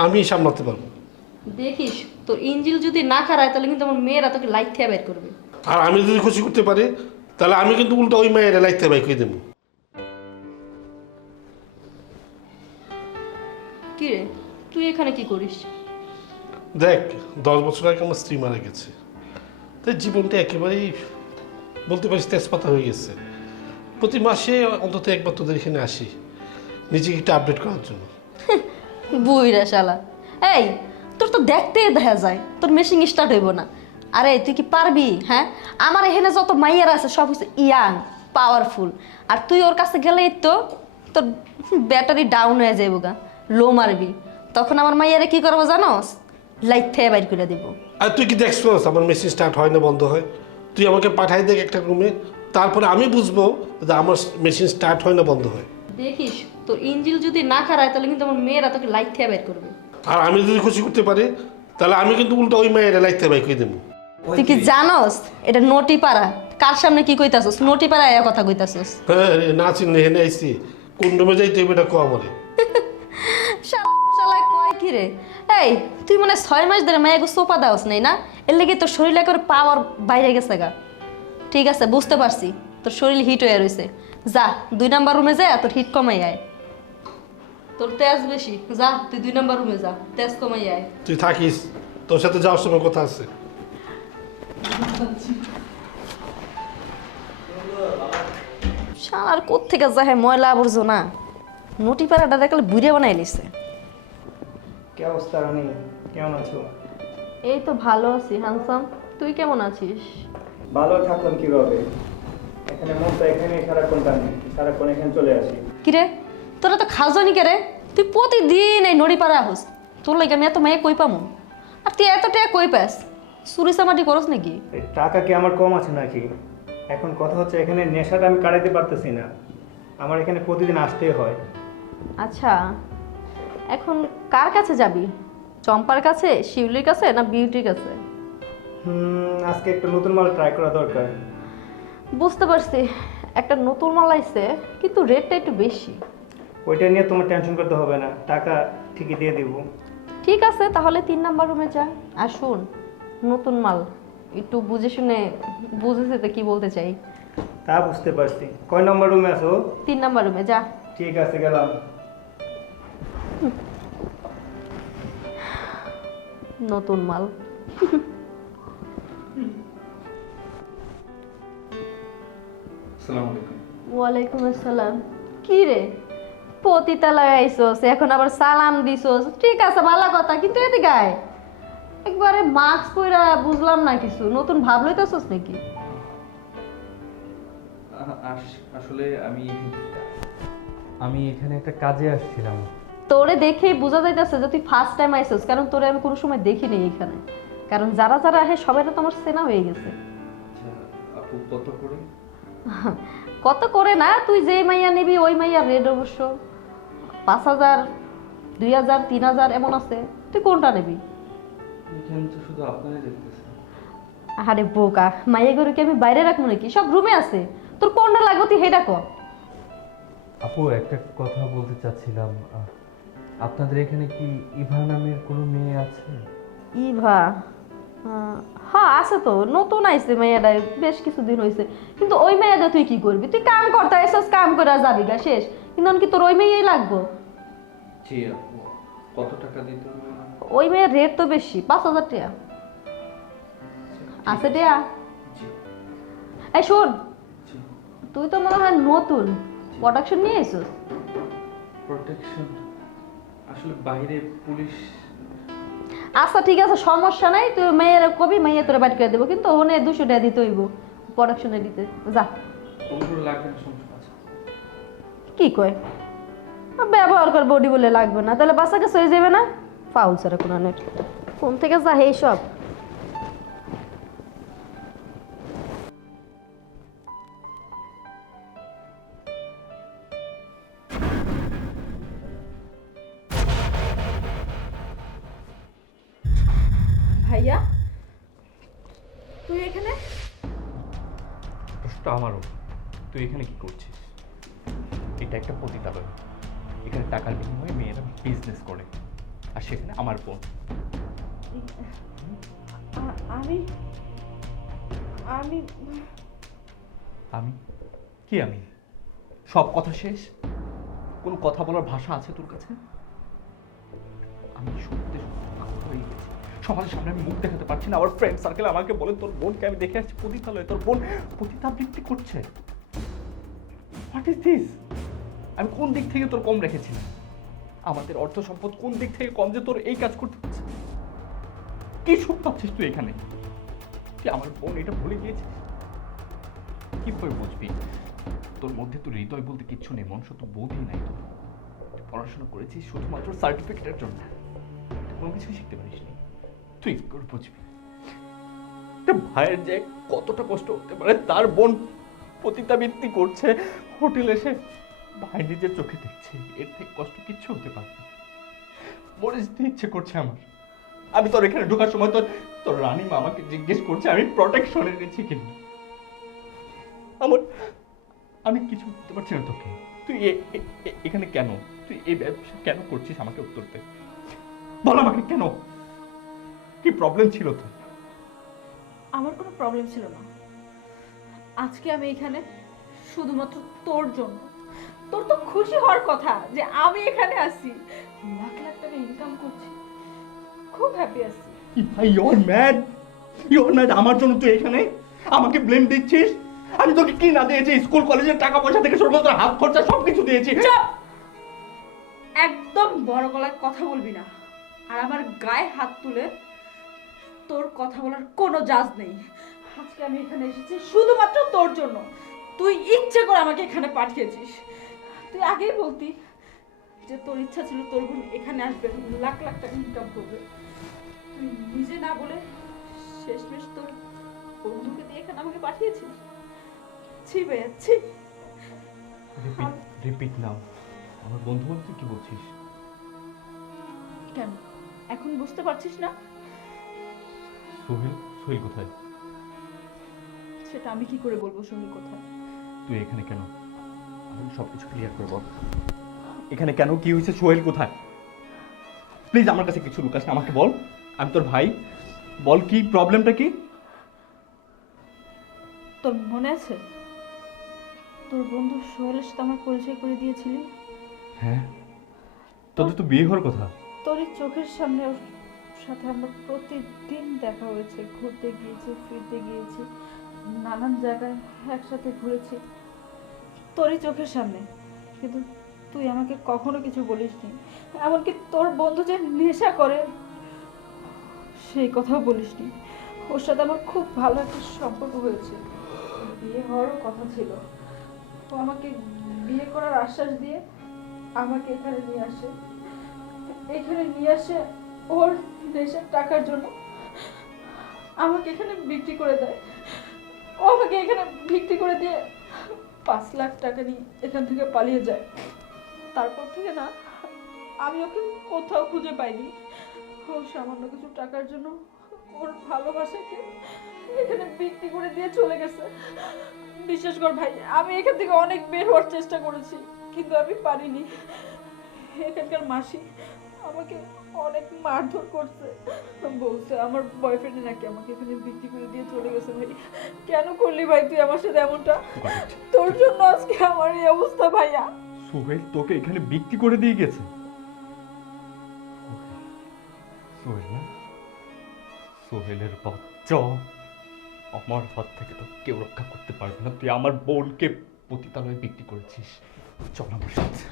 আমি সামলাতে পারবো। দেখিস তোর ইঞ্জিল যদি না খারায় তাহলে কিন্তু আমার মেয়েরা তোকে লাইট থেকে বের করবে। আর আমি যদি খুশি করতে পারি তাহলে আমি কিন্তু উল্টো ওই মায়ের লাইতে বাই করে দেবো। কি রে তুই এখানে কি করিস? দেখ 10 বছর আগে আমার স্ত্রী মারা গেছে, তাই জীবনটা একেবারেই বলতে পারিস তেজপাতা হয়ে গেছে। প্রতি মাসে অন্তত একবার তোদের এখানে আসি নিজেকে একটু আপডেট করার জন্য। বুইরা শালা। এই তোর তো দেখতেই দেখা যায় তোর মেশিন স্টার্ট হইব না। আরে তুই কি পারবি? হ্যাঁ, আমার এখানে যত মাইয়ার আছে সব হচ্ছে ইয়াং পাওয়ারফুল, আর তুই ওর কাছে গেলেই তো তোর ব্যাটারি ডাউন হয়ে যাইব গা, লো মারবি। তখন আমার মাইয়ারে কি করবো জানোস? লাইট থেকে বাইর করে দিব। আর তুই কি দেখছো আমার মেশিন স্টার্ট হয় না বন্ধ হয়? তুই আমাকে পাঠাই দেখ একটা রুমে, তারপরে আমি বুঝবো যে আমার মেশিন স্টার্ট হয় না বন্ধ হয়। দেখিস তোর ইঞ্জিল যদি না খারায় তাহলে কিন্তু আমার মেয়েরা তোকে লাইট থেকে বের করবে। আর আমি যদি খুশি করতে পারি তাহলে আমি কিন্তু উল্টো ওই মায়ের লাইতে বাই করে দেবো। তুই কি জানোস এটা নটি পাড়া? কার সামনে কি কইতাছস? নটি পাড়া এ কথা কইতাছস? হ্যাঁ না চিনলে হেনে আইসি কোন রুমে যাইতে এটা কো আমারে। শালা কয় কি রে? এই তুই মনে 6 মাস ধরে মায়াকে সোপা দাওস নাই না? এর লাগি তোর শরীরে করে পাওয়ার বাইরে গেছে গা। ঠিক আছে বুঝতে পারছি তোর শরীর হিট হয়ে রয়েছে। যা 2 নাম্বার রুমে যা, তোর হিট কমাই আয়। তোর তেজ বেশি, যা তুই 2 নাম্বার রুমে যা, তেজ কমাই আয়। তুই থাকিস, তোর সাথে যাওয়ার সময় কথা আছে। শালার কোত্থেকে যায় ময়লা আবর্জনা, নটি পাড়াটা দেখলে বুড়ে বানাই লিছে। কি অবস্থা রানী, কেমন আছো? এই তো ভালো আছি হ্যান্ডসাম, তুই কেমন আছিস? ভালো থাকলাম কিভাবে? এখানে মন তো এখানে সারাক্ষণ টানি, সারাক্ষণ এখানে চলে আসি। কিরে তোরা তো খাওয়ানি কে রে? তুই প্রতিদিন এই নড়ি পাড়া হোস, তোর লাগে আমি এত মেয়ে কই পামু? আর তুই এত টাকা কই পাস? চুরি চামাটি করস নাকি? এই টাকা কি আমার কম আছে নাকি? এখন কথা হচ্ছে এখানে নেশাটা আমি কাটাইতে পারতেছি না, আমার এখানে প্রতিদিন আসতেই হয়। আচ্ছা এখন কার কাছে যাবি? চম্পার কাছে, শিউলির কাছে, না বিউটির কাছে? আজকে একটা নতুন মাল ট্রাই করা দরকার। বুঝতে পারছি, একটা নতুন মাল আইছে কিন্তু রেটটা একটু বেশি। ওইটা নিয়ে তোমার টেনশন করতে হবে না, টাকা ঠিকই দিয়ে দিব। ঠিক আছে তাহলে 3 নাম্বার রুমে যা। আর শুন, নতুন মাল একটু বুঝে শুনে বুঝেছে তো কি বলতে চাই। তা বুঝতে পারছি। কয় নম্বর রুমে আছো? 3 নাম্বার রুমে যা। ঠিক আছে গেলাম। নতুন মাল। আসসালামু আলাইকুম। ওয়ালাইকুম আসসালাম। কি রে পতিতা লাগাইছস, এখন আবার সালাম দিছস? ঠিক আছে ভালো কথা, কিন্তু এদিকে আয়। একবারে মাস্ক পইরা বুঝলাম না কিছু, নতুন ভাব লইতাছস নাকি? আসলে আমি এখানে একটা কাজে আসছিলাম। তোরে দেখেই বোঝা যাইতেছে যে তুই ফার্স্ট টাইম আইছস, কারণ তোরে আমি কোনো সময় দেখিনি এখানে। কারণ যারা যারা আহে সবাই তো আমার চেনা হয়ে গেছে। আচ্ছা আপু কত করে? কত করে না, তুই যেই মাইয়া নিবি ওই মাইয়া রেট অবশ্য 5,000, 2,000, 3,000 এমন আছে। তুই কোনটা নিবি? এখানে তো শুধু আপনারাই দেখতেছেন। আরে বোকা, মাইয়া গরুকে আমি বাইরে রাখবো নাকি? সব রুমে আছে, তোর কোনটা লাগবে তুই হেটা কর। আপু একটা কথা বলতে চাচ্ছিলাম, আপনাদের এখানে কি ইভা নামের কোনো মেয়ে আছে? ইভা? হ্যাঁ আছে তো, নতুন আইছে মেয়েটা, বেশ কিছুদিন হয়েছে। কিন্তু ওই মেয়েটা তুই কি করবি? তুই কাম করতে আইসস, কাম করে যাবি গা শেষ। কিন্তু কি তোর ওই মেয়েই লাগবো? জি আপু, কত টাকা দিতে হবে? ওই মেয়ের রেট তো বেশি, 5,000 টাকা আছে টাকা। জি এই শোন, জি। তুই তো মনে হয় নতুন প্রোডাকশন নিয়ে আইসস। প্রোটেকশন? আসলে বাইরে পুলিশ। আচ্ছা ঠিক আছে সমস্যা নাই, তুই মেয়ের কবি মেয়ে তোরে বাইট করে দেবো, কিন্তু ওনে 200 টাকা দিতে হইব প্রোডাকশনে দিতে। যা। ওগুলো লাগবে না, সমস্যা আছে। কি কয় ব্যবহার কর বডি বলে লাগবে না, তাহলে বাচ্চাকে সয়ে যাবে না? ফাউল ছাড়া কোনো নেট কোন থেকে যা এই সব। ভাইয়া তুই এখানে? প্রশ্নটা আমারও, তুই এখানে কি করছিস? এটা একটা পতিতালয়, এখানে টাকার বিনিময়ে মেয়েরা বিজনেস করে। আর সেখানে আমার বোন। আমি আমি আমি কি আমি সব কথা শেষ? কোনো কথা বলার ভাষা আছে তোর কাছে? আমি সত্যি সত্যি পাগল হয়ে গেছি। সমাজের সামনে আমি মুখ দেখাতে পারছি না। আমার ফ্রেন্ড সার্কেল আমাকে বলে তোর বোনকে আমি দেখে আসছি পতিতালয়ে, তোর বোন পতিতাবৃত্তি করছে। What is this? আমি কোন দিক থেকে তোর কম রেখেছিলাম? আমাদের অর্থ সম্পদ কোন দিক থেকে কম যে তোর এই কাজ করতে হচ্ছে? কি সুখ পাচ্ছিস তুই এখানে? তুই আমার বোন এটা ভুলে গিয়েছিস? কিভাবে বুঝবি? তোর মধ্যে তো হৃদয় বলতে কিচ্ছু নেই, মনুষ্য তো বোধই নাই তোর। তুই পড়াশোনা করেছিস শুধুমাত্র সার্টিফিকেটের জন্য, কোনো কিছু শিখতে পারিস নি। তুই কি করে বুঝবি একটা ভাইয়ের যে কতটা কষ্ট হতে পারে? তার বোন পতিতাবৃত্তি করছে, হোটেলে এসে ভাই নিজের চোখে দেখছে, এর থেকে কষ্ট কিচ্ছু হতে পারে না। মরে যেতে ইচ্ছে করছে আমার। আমি তোর এখানে ঢোকার সময় তোর তোর রানীমা আমাকে জিজ্ঞেস করছে আমি প্রোটেকশন এনেছি কিনা। আমি কিছু বুঝতে পারছি না তোকে। তুই এখানে কেন? তুই এই ব্যবসা কেন করছিস? আমাকে উত্তর দে, বল আমাকে কেন? কি প্রবলেম ছিল তোর? আমার কোনো প্রবলেম ছিল না। আজকে আমি এখানে শুধুমাত্র তোর জন্য। তোর তো খুশি হওয়ার কথা যে আমি এখানে আছি, লাখ লাখ টাকা ইনকাম করছি, খুব হ্যাপি আছি। ভাই ইউর ম্যাড, ইউর ম্যাড। আমার জন্য তুই এখানে আমাকে ব্লেম দিচ্ছিস? আমি তোকে কি না দিয়েছি? স্কুল কলেজের টাকা পয়সা থেকে শুরু করে তোর হাত খরচা সবকিছু দিয়েছি। চুপ! একদম বড় গলায় কথা বলবি না। আর আমার গায়ে হাত তুলে তোর কথা বলার কোনো জাজ নেই। আজকে আমি এখানে এসেছি শুধুমাত্র তোর জন্য। তুই ইচ্ছে করে আমাকে এখানে পাঠিয়েছিস। তুই আগেই বলতি যে তোর ইচ্ছা ছিল তোর বোন এখানে আসবে, লাখ লাখ টাকা ইনকাম করবে। তুই নিজে না বলে শেষমেশ তোর বন্ধুকে দিয়ে এখানে আমাকে পাঠিয়েছিস। ছি ভাইয়া, ছি। রিপিট নাও। আমার বন্ধু বলতে কি বলছিস? কেন এখন বুঝতে পারছিস না? সোহেল, সোহেল কোথায়? সেটা আমি কি করে বলবো সোহেল কোথায়? তুই এখানে কেন? আমি সবকিছু ক্লিয়ার করে বল। এখানে কেন? কি হয়েছে? সোহেল কোথায়? প্লিজ আমার কাছে কিছু লুকাস না, আমাকে বল। আমি তোর ভাই, বল কি প্রবলেমটা কি? তোর মনে আছে তোর বন্ধু সোহেলের সাথে আমার পরিচয় করে দিয়েছিলি? হ্যাঁ, তোদের তো বিয়ে হওয়ার কথা। তোরই চোখের সামনে ওর সাথে আমার প্রতিদিন দেখা হয়েছে, ঘুরতে গিয়েছি, ফিরতে গিয়েছি, নানান জায়গায় একসাথে ঘুরেছি তোরই চোখের সামনে। কিন্তু তুই আমাকে কখনো কিছু বলিসনি। এমনকি তোর বন্ধু যে নেশা করে সেই কথাও বলিসনি। ওর সাথে আমার খুব ভালো একটা সম্পর্ক হয়েছে, বিয়ে হওয়ারও কথা ছিল। ও আমাকে বিয়ে করার আশ্বাস দিয়ে আমাকে এখানে নিয়ে আসে। এখানে নিয়ে আসে ওর দেশের টাকার জন্য আমাকে এখানে বিক্রি করে দেয়। ও আমাকে এখানে বিক্রি করে দিয়ে 5 লাখ টাকা নিয়ে এখান থেকে পালিয়ে যায়। তারপর থেকে না আমি ওকে কোথাও খুঁজে পাইনি। ও সামান্য কিছু টাকার জন্য ওর ভালোবাসাকে এখানে বিক্রি করে দিয়ে চলে গেছে। বিশ্বাস কর ভাই, আমি এখান থেকে অনেক বের হওয়ার চেষ্টা করেছি কিন্তু আমি পারিনি। এখানকার মাসি আমাকে অনেক মারধর করছে, বলছে আমার বয়ফ্রেন্ড নাকি আমাকে এখানে বিক্রি করে দিয়ে চলে গেছে। ভাই কেন করলি ভাই তুই আমার সাথে এমনটা? তোর জন্য আজকে আমার এই অবস্থা ভাইয়া। সোহেল তোকে এখানে বিক্রি করে দিয়ে গেছে? সোহেল না? সোহেলের বাচ্চা, আমার হাত থেকে তো কেউ রক্ষা করতে পারবে না। তুই আমার বোনকে পতিতালয়ে বিক্রি করেছিস। চল আমার সাথে।